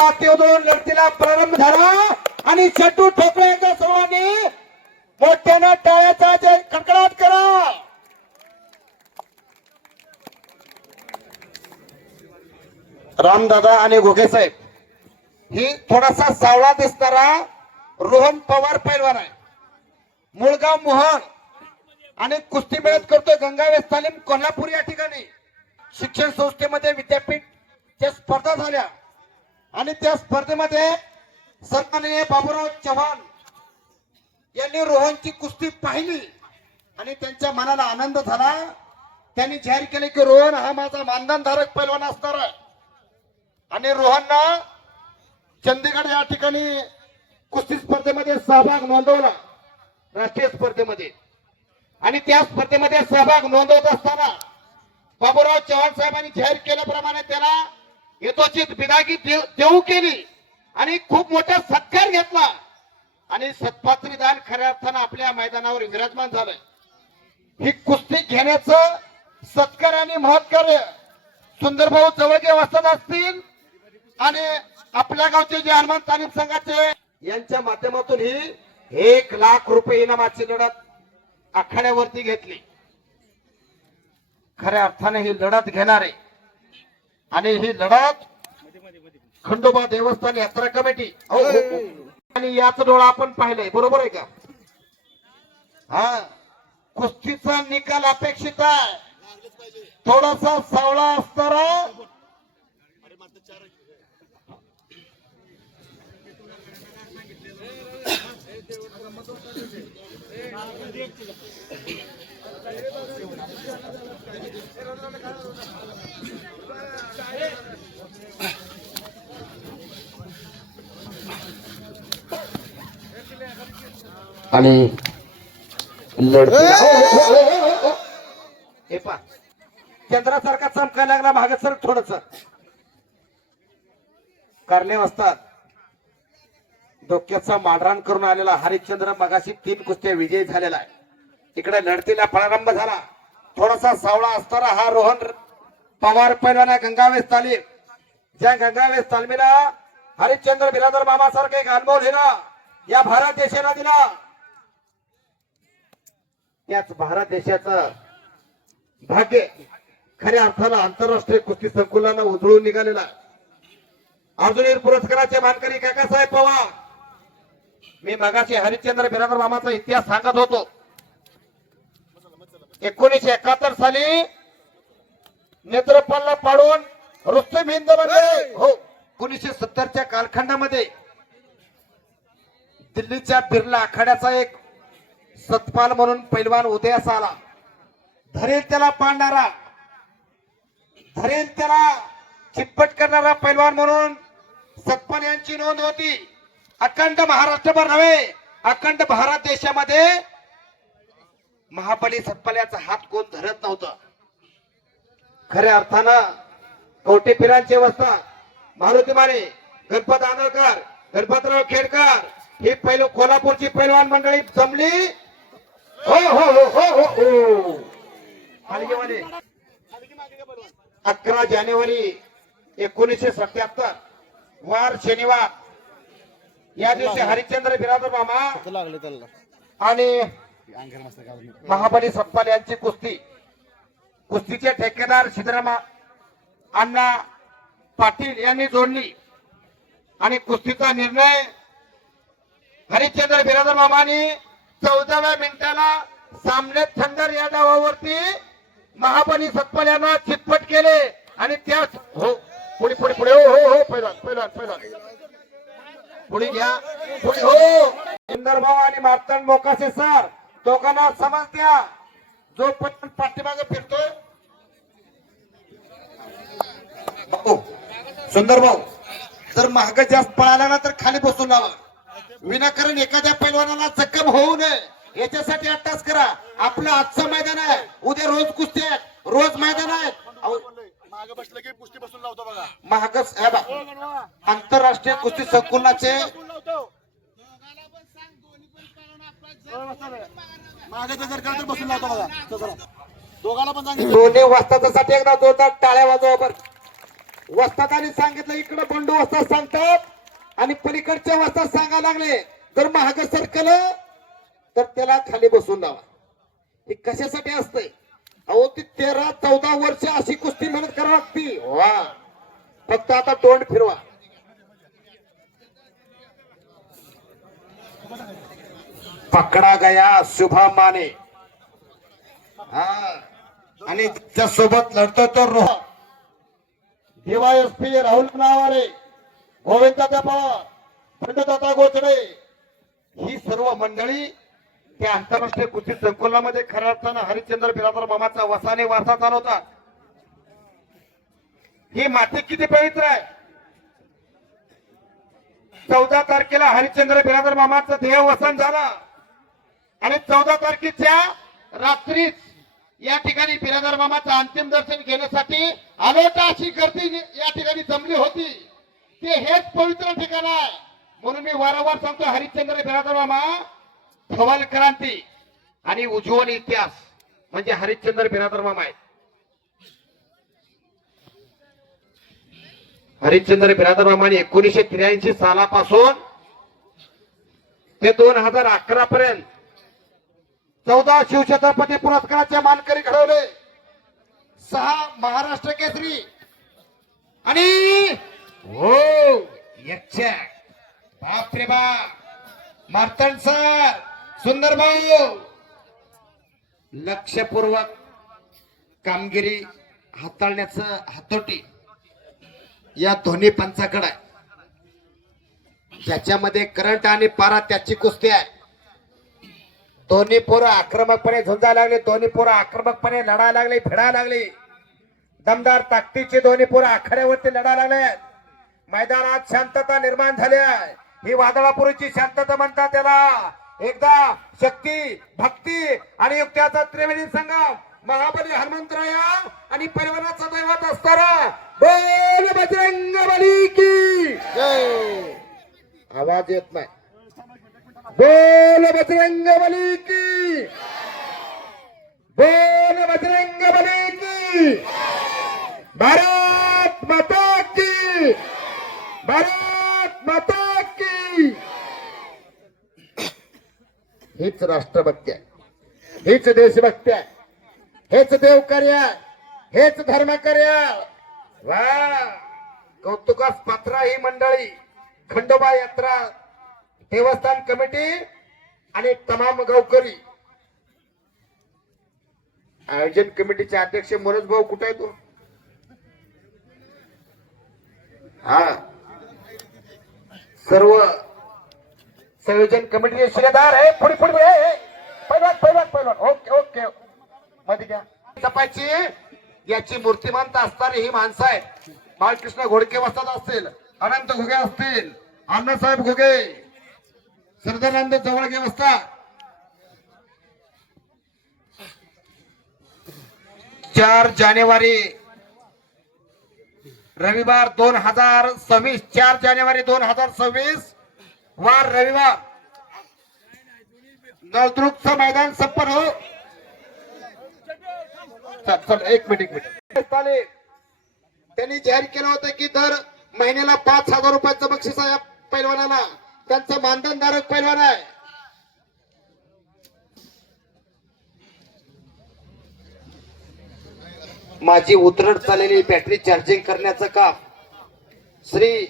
एकाच्या अंगावरती लढतीला प्रारंभ झाला. आणि चट्टू ठोकळे यांच्या सर्वांनी मोठ्यानं टाळ्याचा जय कडकडाट करा रामदादा आणि घोगे साहेब ही थोडासा सावळा दिसणारा रोहन पवार पैलवान आहे. मुळगाव मोहन आणि कुस्ती मिळत करतोय गंगावेस तालीम कोल्हापूर या ठिकाणी. शिक्षण संस्थेमध्ये विद्यापीठ त्या स्पर्धा झाल्या. आणि त्या स्पर्धेमध्ये सन्माननीय बाबूराव चव्हाण यांनी रोहनची कुस्ती पाहिली आणि त्यांच्या मनाला आनंद झाला. त्यांनी जाहीर केले की रोहन हा माझा मानधनधारक पैलवान असणार आहे. आणि रोहननं चंदीगड या ठिकाणी कुस्ती स्पर्धेमध्ये सहभाग नोंदवला. राष्ट्रीय स्पर्धेमध्ये. आणि त्या स्पर्धेमध्ये सहभाग नोंदवत असताना बाबूराव चव्हाण साहेबांनी जाहीर केल्याप्रमाणे त्याला यथोचित बिदागी देऊ केली. आणि खूप मोठा सत्कार घेतला. आणि सत्पात्र विधान खऱ्या अर्थानं आपल्या मैदानावर विराजमान झालंय. ही कुस्ती घेण्याचं सत्कार आणि महत्कार्य सुंदरभाऊ जवळगे वाचत असतील आणि आपल्या गावचे जे हनुमान तालीम संघाचे यांच्या माध्यमातून ही एक लाख रुपये इनामाची लढत आखाड्यावरती घेतली. खऱ्या अर्थाने ही लढत घेणारे आणि ही लढत खंडोबा देवस्थान यात्रा कमिटी. आणि याच डोळा आपण पाहिलंय बरोबर आहे का? हा. कुस्तीचा निकाल अपेक्षित आहे. थोडासा सावळा असणारा आणि हे पा चंद्रासारखा चमकायला लागला भागात सर थोडस. करणे असतात डोक्याचा माडरान करून आलेला हरिश्चंद्र मगाशी तीन कुस्त्या विजयी झालेला आहे. इकडे लढतीला प्रारंभ झाला. थोडासा सावळा असताना हा रोहन पवार पैलवाना गंगावेश तालीम ज्या गंगावेश तालमीला हरिश्चंद्र बिरादर मामासारखं एक अनुभव लिहिला या भारत देशाला दिला. त्याच भारत देशाचं भाग्य खऱ्या अर्थानं आंतरराष्ट्रीय कुस्ती संकुलानं उधळून निघालेला आहे. अर्जुनीर पुरस्काराचे मानकरी काकासाहेब पवार. मी मगाशी हरिश्चंद्र बिरादर मामाचा इतिहास सांगत होतो. एकोणीशे एकाहत्तर साली नेत्रपालला पाडून रुस्तम हिंद हो एकोणीशे सत्तरच्या कालखंडामध्ये दिल्लीच्या बिर्ला आखाड्याचा एक सतपाल म्हणून पैलवान उदयास आला. धरेल त्याला पाडणारा धरेल त्याला चितपट करणारा पैलवान म्हणून सतपाल यांची नोंद होती. अखंड महाराष्ट्रभर नव्हे अखंड भारत देशामध्ये महाबली सतपाल्याचा हात कोण धरत नव्हतं. खऱ्या अर्थानं कवटेपिरांची अवस्था मारुती माने गणपत आंदळकर गणपतराव खेडकर ही पहिलं कोल्हापूरची पैलवान मंडळी जमली. हो हो हो हो हो हो. अकरा जानेवारी एकोणीसशे सत्याहत्तर वार शनिवार. या दिवशी हरिश्चंद्र बिरादर मामा लागले आणि महाबली सत्पाल यांची कुस्ती. कुस्तीचे ठेकेदार सिद्धरामा अण्णा पाटील यांनी जोडली. आणि कुस्तीचा निर्णय हरिश्चंद्र बिरादर मामानी चौदाव्या मिनिटाला सामनेत थंडर या डावावरती महाबली सत्पाल यांना चितपट केले. आणि त्याच हो पुढे पुढे पुढे. हो हो हो पहिला पहिला पहिला. पुढे घ्या. पुढे हो. सुंदर भाऊ आणि मार्तंड मोकासे सर दोघांना समज द्या. जो पण पाठीमागे फिरतोय. भाऊ सुंदर भाऊ जर महाग जास्त पळाला ना तर खाली बसून लावा विनाकारण एखाद्या पैलवानाला जखम होऊ नये. याच्यासाठी अट्टास करा. आपलं आजचं मैदान आहे. उद्या रोज कुस्ती आहेत. रोज मैदान आहेत. अहो, मागे बसलं की कुस्ती बसून लावतो बघा. महागच हे बा आंतरराष्ट्रीय कुस्ती संकुलाचे दोन्ही वाजतासाठी एकदा जोरदार टाळ्या वाजवा बर. वस्तादाने सांगितलं इकडे बंडू वस्ताद सांगतात आणि पलीकडच्या वस्ताद सांगायला लागले. जर महाग सरकलं तर त्याला खाली बसून लावा. हे कशासाठी असतंय? अहो ती तेरा चौदा वर्ष अशी कुस्ती मेहनत करावी लागती. वा. फक्त आता तोंड फिरवा. पकडा गया शुभा माने. हा. आणि त्या सोबत लढतो तो रोह. डीवायएसपी राहुल नावारे गोविंदादा पवार खंडदाता गोचडे. ही सर्व मंडळी हे आंतरराष्ट्रीय कुस्ती संकुलामध्ये खऱ्या अर्थानं हरिश्चंद्र बिरादर मामाचा वसाने वारसा चालवतात ही माती किती पवित्र आहे? चौदा तारखेला हरिश्चंद्र बिरादर मामाचं देह वसन झाला. आणि चौदा तारखेच्या रात्रीच या ठिकाणी बिरादर मामाचं अंतिम दर्शन घेण्यासाठी अलोटा अशी गर्दी या ठिकाणी जमली होती. ते हेच पवित्र ठिकाण आहे. म्हणून मी वारंवार सांगतो हरिश्चंद्र बिरादर मामा धवल क्रांती आणि उज्ज्वल इतिहास म्हणजे हरिश्चंद्र बिरादर मामा आहेत. हरिश्चंद्र बिरादर मामाने एकोणीसशे त्र्याऐंशी सालापासून ते दोन हजार अकरा पर्यंत चौदा शिवछत्रपती पुरस्काराचे मानकरी घडवले. सहा महाराष्ट्र केसरी आणि हो यच्च्या बाप रे बाप. मार्तंड सर. सुंदर भाऊ लक्षपूर्वक कामगिरी हाताळण्याचं हातोटी या दोन्ही पंचाकडे आहे. ज्याच्यामध्ये करंट आणि पारा त्याची कुस्ती आहे. दोन्ही पोरं आक्रमकपणे झुंजायला लागले दोन्ही पोरं आक्रमकपणे लढायला लागले फिरायला लागली. दमदार ताकदीची दोन्ही पोरं आखाड्यावरती लढायला लागले मैदानात शांतता निर्माण झाली आहे. ही वादळापुरीची शांतता म्हणतात त्याला. एकदा शक्ती भक्ती आणि युक्त्याचा त्रिवेणी संगम. महाबली हनुमंतराया आणि परिवाराचा दैवत असताना बोल बजरंग बली की. आवाज येत नाही. बोल बजरंग बली की. बोल बजरंग बली की. भारत माता की. भारत माता की हीच राष्ट्रभक्ती आहे. हीच देशभक्ती आहे. हेच देवकार्य हेच धर्मकार्य वा! कौतुकास पात्रा ही मंडळी खंडोबा यात्रा देवस्थान कमिटी आणि तमाम गावकरी. आयोजन कमिटीचे अध्यक्ष मनोज भाऊ कुठे आहे तो हो? हा. सर्व संयोजन कमिटीचे शिलेदार आहे. पुढे पुढे पुढे, ए, ए. पहिलवान पहिलवान पहिलवान ओके ओके. मध्ये घ्या. जपायची याची मूर्तिमंत असणारी ही माणसं आहेत. बाळकृष्ण घोडके वसत असतील अनंत घुगे असतील अण्णासाहेब घुगे सरदानंद जवळगे वसतात. चार जानेवारी रविवार दोन हजार सव्वीस चार जानेवारी दोन हजार सव्वीस वार रविवार. नळदुर्गचं मैदान संपन्न हो. चल चल एक मिनिट एक मिनिट. चालेल त्यांनी जाहीर केलं होतं की दर महिन्याला पाच हजार रुपयाचं बक्षीस आहे या पैलवानाला. त्यांचं मानधनधारक पैलवान आहे. माझी उतरड चाललेली बॅटरी चार्जिंग करण्याचं काम. श्री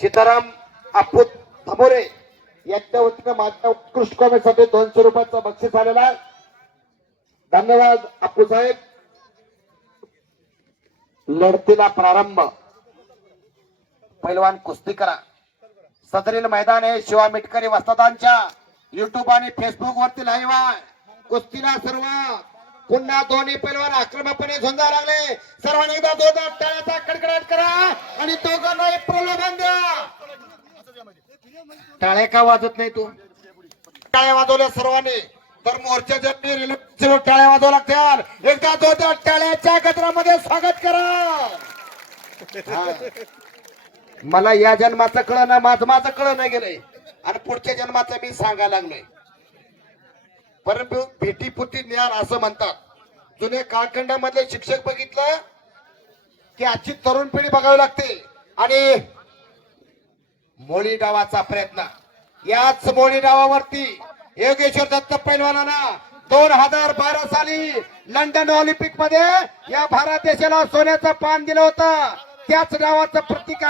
सीताराम आपूत थमोरे यांच्या वतीनं माझ्या उत्कृष्ट कॉमेंटसाठी दोनशे रुपयाचा बक्षीस आलेला आहे. धन्यवाद आपू साहेब. लढतीला प्रारंभ. पैलवान कुस्ती करा. सदरील मैदान हे शिवा मिटकरी वस्तादांच्या. युट्यूब आणि फेसबुक वरती लाईव्ह आहे. कुस्तीला सर्व पुन्हा दोन्ही पैलवान आक्रमकपणे झोंजा लागले. सर्वांनी एकदा जोरदार टाळ्याचा कडकडाट करा आणि तो एक प्रलोभन द्या टाळ्या का वाजत नाही तू? टाळ्या वाजवल्या सर्वांनी. तर मोर्चाच्या रेल्वे टाळ्या वाजवा लागतील एकदा जोरदार टाळ्याच्या गजरामध्ये स्वागत करा. मला या जन्माचं कळ ना माझं माझं कळ नाही गेलंय. आणि पुढच्या जन्माचं मी सांगायला लागलोय. परंतु भेटीपुटी ज्ञान असं म्हणतात. जुने काळखंडामधले शिक्षक बघितलं की आजची तरुण पिढी बघावी लागते. आणि मोळी डावाचा प्रयत्न. याच मोळी डावावरती योगेश्वर दत्त पैलवानांना दोन हजार बारा साली लंडन ऑलिम्पिकमध्ये या भारत देशाला सोन्याचं पान दिलं होतं. त्याच डावाचं प्रतीक